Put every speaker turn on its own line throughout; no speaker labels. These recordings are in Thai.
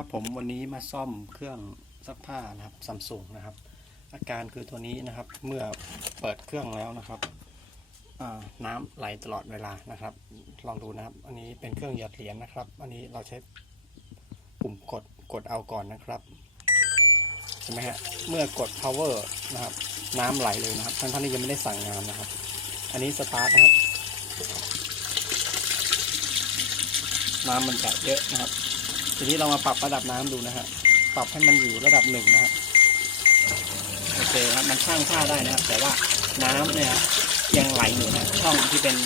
ครับผมวันนี้มาซ่อมเครื่องซักผ้านะครับซัมซุงนะครับ อาการคือตัวนี้นะครับ เมื่อเปิดเครื่องแล้วนะครับน้ำไหลตลอดเวลานะครับ ลองดูนะครับ อันนี้เป็นเครื่องหยอดเหรียญนะครับ อันนี้เราใช้ปุ่มกดกดเอาก่อนนะครับใช่ไหมฮะเมื่อกด power นะครับ น้ำไหลเลยนะครับทั้งๆที่ยังไม่ได้สั่งงานนะครับ อันนี้สตาร์ทนะครับ น้ำมันจะเยอะนะครับ ทีนี้เรามาปรับระดับน้ำดูนะฮะ ปรับให้มันอยู่ระดับหนึ่งนะฮะ โอเคครับ มันช่างค่าได้นะครับ แต่ว่าน้ำเนี่ยยังไหลอยู่นะ ช่องที่เป็น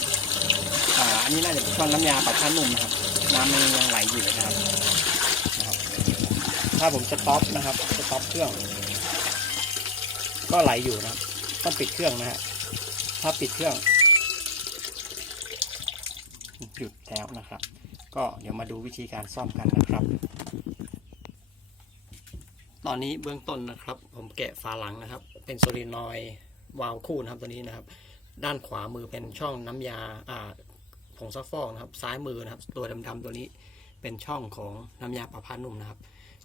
อ่า อันนี้น่าจะช่องน้ำยาปรับผ้านุ่มนะครับ น้ำมันยังไหลอยู่นะครับนะครับ ถ้าผมสต็อปนะครับ สต็อปเครื่อง ก็ไหลอยู่นะครับ ต้องปิดเครื่องนะฮะ ถ้าปิดเครื่องหยุดแล้วนะครับ ก็เดี๋ยวมาดูวิธีการซ่อมกันนะครับ ตอนนี้เบื้องต้นนะครับ ผมแกะฝาหลังนะครับ เป็นโซลินอยวาล์วคู่นะครับตัวนี้นะครับ ด้านขวามือเป็นช่องน้ำยาอ่าผงซักฟอกนะครับ ซ้ายมือนะครับ ตัวดำๆตัวนี้เป็นช่องของน้ำยาปรับผ้านุ่มนะครับ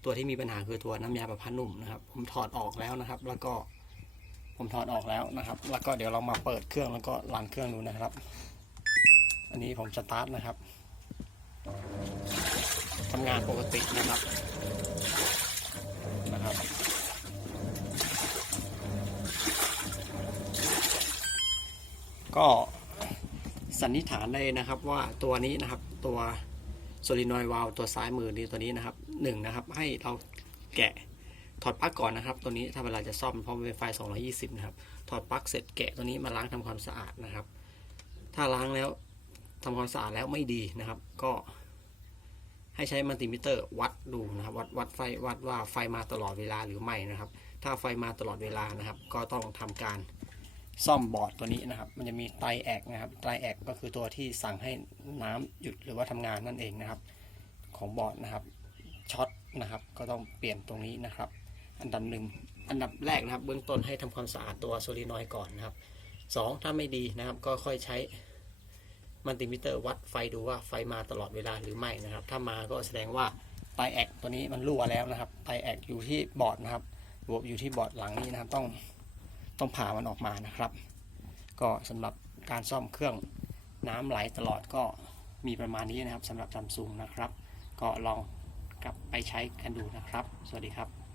ตัวที่มีปัญหาคือตัวน้ำยาปรับผ้านุ่มนะครับ ผมถอดออกแล้วนะครับ แล้วก็ผมถอดออกแล้วนะครับ แล้วก็เดี๋ยวเรามาเปิดเครื่องแล้วก็รันเครื่องดูนะครับ อันนี้ผมสตาร์ทนะครับ ทำงานปกตินะครับนะครับ ก็สันนิษฐานได้นะครับว่าตัวนี้นะครับตัวโซลินอยวาลตัวซ้ายมือนี่ตัวนี้นะครับหนึ่งนะครับ ให้เราแกะถอดปลั๊กก่อนนะครับ ตัวนี้ถ้าเวลาจะซ่อมเพราะเป็นไฟ 220 นะครับ ถอดปลั๊กเสร็จแกะตัวนี้มาล้างทำความสะอาดนะครับ ถ้าล้างแล้ว ทำความสะอาดแล้วไม่ดีนะครับ ก็ให้ใช้มัลติมิเตอร์วัดดูนะครับ วัดวัดไฟวัดว่าไฟมาตลอดเวลาหรือไม่นะครับ ถ้าไฟมาตลอดเวลานะครับ ก็ต้องทำการซ่อมบอร์ดตัวนี้นะครับ มันจะมีไตแอกนะครับไตแอกก็คือตัวที่สั่งให้น้ำหยุดหรือว่าทำงานนั่นเองนะครับ ของบอร์ดนะครับช็อตนะครับ ก็ต้องเปลี่ยนตรงนี้นะครับ อันดับหนึ่งอันดับแรกนะครับ เบื้องต้นให้ทำความสะอาดตัวโซลินอยก่อนนะครับสองถ้าไม่ดีนะครับ ก็ค่อยใช้ มัลติมิเตอร์วัดไฟดูว่าไฟมาตลอดเวลาหรือไม่นะครับ ถ้ามาก็แสดงว่าไตแอกตัวนี้มันรั่วแล้วนะครับไตแอกอยู่ที่บอร์ดนะครับระบอยู่ที่บอร์ดหลังนี้นะครับต้องต้องผ่ามันออกมานะครับ ก็สำหรับการซ่อมเครื่องน้ำไหลตลอดก็มีประมาณนี้นะครับสำหรับซัมซุงนะครับ ก็ลองกลับไปใช้กันดูนะครับ สวัสดีครับ